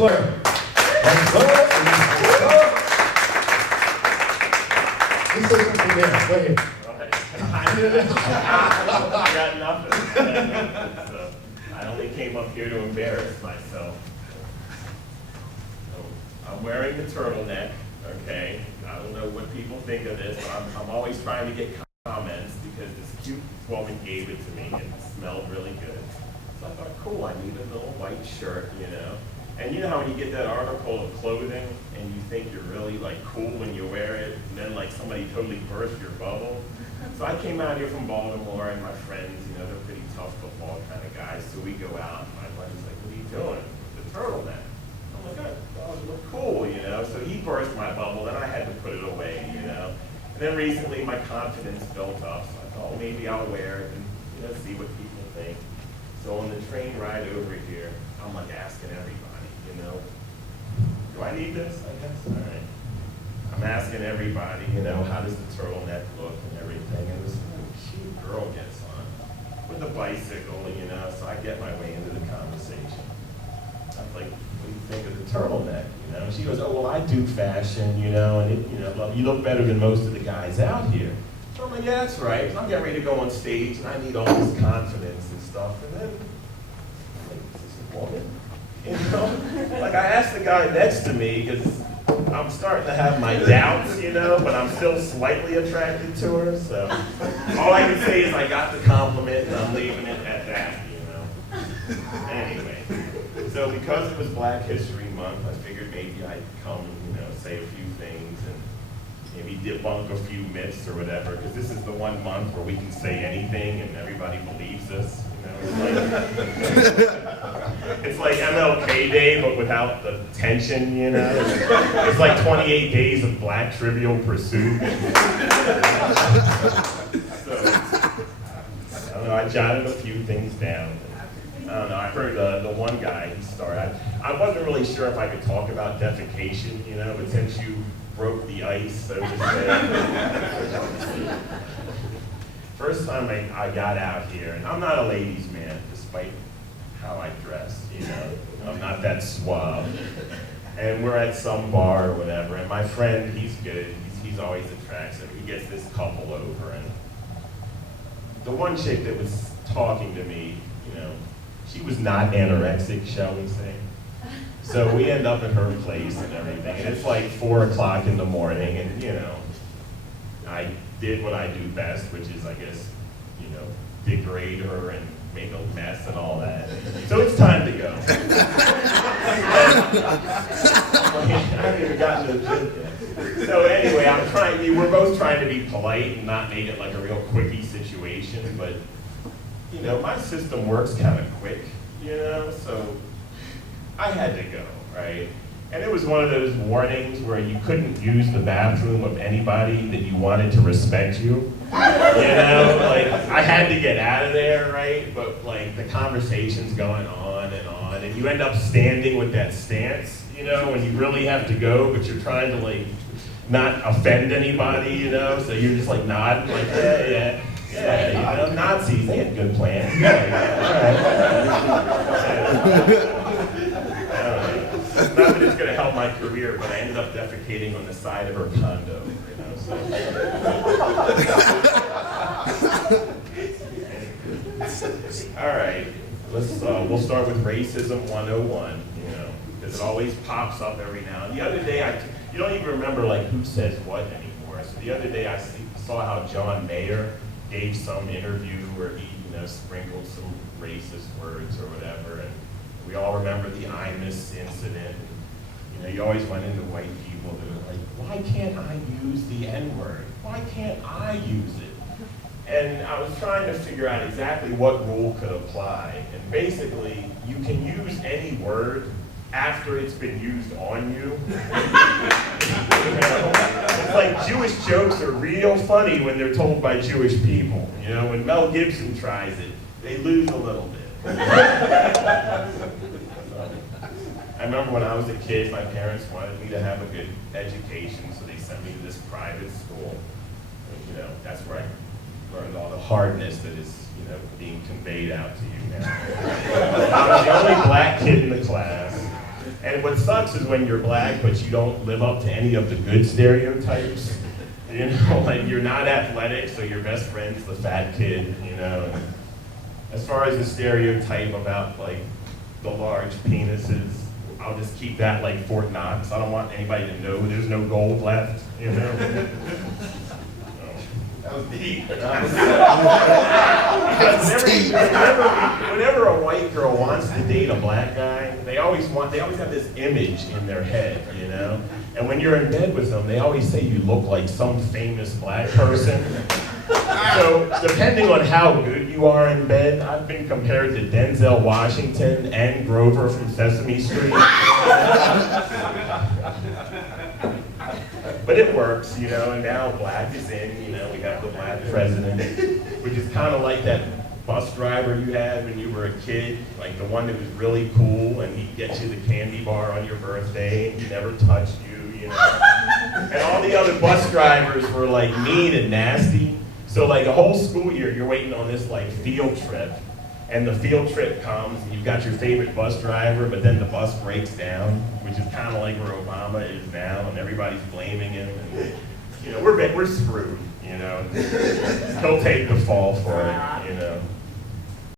Wechsler. He said something there. Go ahead. I got nothing. So I only came up here to embarrass myself. So I'm wearing the turtleneck, okay? I don't know what people think of this, but I'm always trying to get comments because this cute woman gave it to me and it smelled really good. So I thought, cool, I need a little white shirt, you know? And you know how when you get that article of clothing and you think you're really like cool when you wear it, and then like somebody totally burst your bubble? So I came out here from Baltimore, and my friends, you know, they're pretty tough football kind of guys. So we go out, and my buddy's like, "What are you doing?" "The turtleneck." I'm like, "Oh, it look cool," you know. So he burst my bubble, then I had to put it away, you know. And then recently, my confidence built up, so I thought, maybe I'll wear it and, you know, see what people think. So on the train ride over here, I'm like asking everybody, you know, do I need this? I guess. All right. I'm asking everybody, you know, how does the turtleneck look and everything, and this cute girl gets on with a bicycle, you know, so I get my way into the conversation. I'm like, what do you think of the turtleneck, you know? And she goes, oh, well, I do fashion, you know, and it, you know, you look better than most of the guys out here. So I'm like, yeah, that's right. So I'm getting ready to go on stage, and I need all this confidence and stuff, and then, I'm like, is this a woman? You know? Like, I asked the guy next to me, because I'm starting to have my doubts, you know, but I'm still slightly attracted to her, so all I can say is I got the compliment and I'm leaving it at that, you know. Anyway, so because it was Black History Month, I figured maybe I'd come, you know, say a few things and maybe debunk a few myths or whatever, because this is the one month where we can say anything and everybody believes us, you know. It's like MLK Day, but without the tension, you know? It's like 28 days of Black Trivial Pursuit. So, I don't know, I jotted a few things down. I don't know, I heard the one guy, he started, I wasn't really sure if I could talk about defecation, you know, but since you broke the ice, so to say. First time I got out here, and I'm not a ladies' man, despite how I dress, you know. I'm not that suave. And we're at some bar or whatever, and my friend, he's good, he's always attractive. He gets this couple over, and the one chick that was talking to me, you know, she was not anorexic, shall we say. So we end up at her place and everything, and it's like 4 o'clock in the morning, and you know, I did what I do best, which is, I guess, you know, degrade her and make a mess and all that. So it's time to go. I haven't even gotten to the gym yet. So anyway, we're both trying to be polite and not make it like a real quickie situation, but, you know, my system works kind of quick, you know, so I had to go, right? And it was one of those warnings where you couldn't use the bathroom of anybody that you wanted to respect you. You know, like, I had to get out of there, right? But like, the conversation's going on, and you end up standing with that stance, you know, when you really have to go, but you're trying to like, not offend anybody, you know? So you're just like nodding, like, yeah, you know, Nazis, they had good plans. Not that it's going to help my career, but I ended up defecating on the side of her condo, you know, so. All right, we'll start with Racism 101, you know, because it always pops up every now and then. The other day, you don't even remember like who says what anymore. So the other day I saw how John Mayer gave some interview where he, you know, sprinkled some racist words or whatever, and we all remember the Imus incident. You know, you always run into white people that are like, why can't I use the N-word? Why can't I use it? And I was trying to figure out exactly what rule could apply. And basically, you can use any word after it's been used on you. You know? It's like Jewish jokes are real funny when they're told by Jewish people. You know, when Mel Gibson tries it, they lose a little bit. I remember when I was a kid, my parents wanted me to have a good education, so they sent me to this private school. And, you know, that's where I learned all the hardness that is, you know, being conveyed out to you now. I was the only black kid in the class. And what sucks is when you're black, but you don't live up to any of the good stereotypes. You know, like you're not athletic, so your best friend's the fat kid, you know. And as far as the stereotype about like the large penises, I'll just keep that like Fort Knox. I don't want anybody to know there's no gold left, you know. That was deep. Because whenever a white girl wants to date a black guy, they always have this image in their head, you know? And when you're in bed with them, they always say you look like some famous black person. So depending on how good you are in bed, I've been compared to Denzel Washington and Grover from Sesame Street. But it works, you know, and now black is in, you know, we have the black president, which is kind of like that bus driver you had when you were a kid, like the one that was really cool and he'd get you the candy bar on your birthday and he never touched you, you know. And all the other bus drivers were like mean and nasty. So like a whole school year, you're waiting on this like field trip, and the field trip comes, and you've got your favorite bus driver, but then the bus breaks down, which is kind of like where Obama is now, and everybody's blaming him, and you know we're screwed, you know. He'll take the fall for it, you know.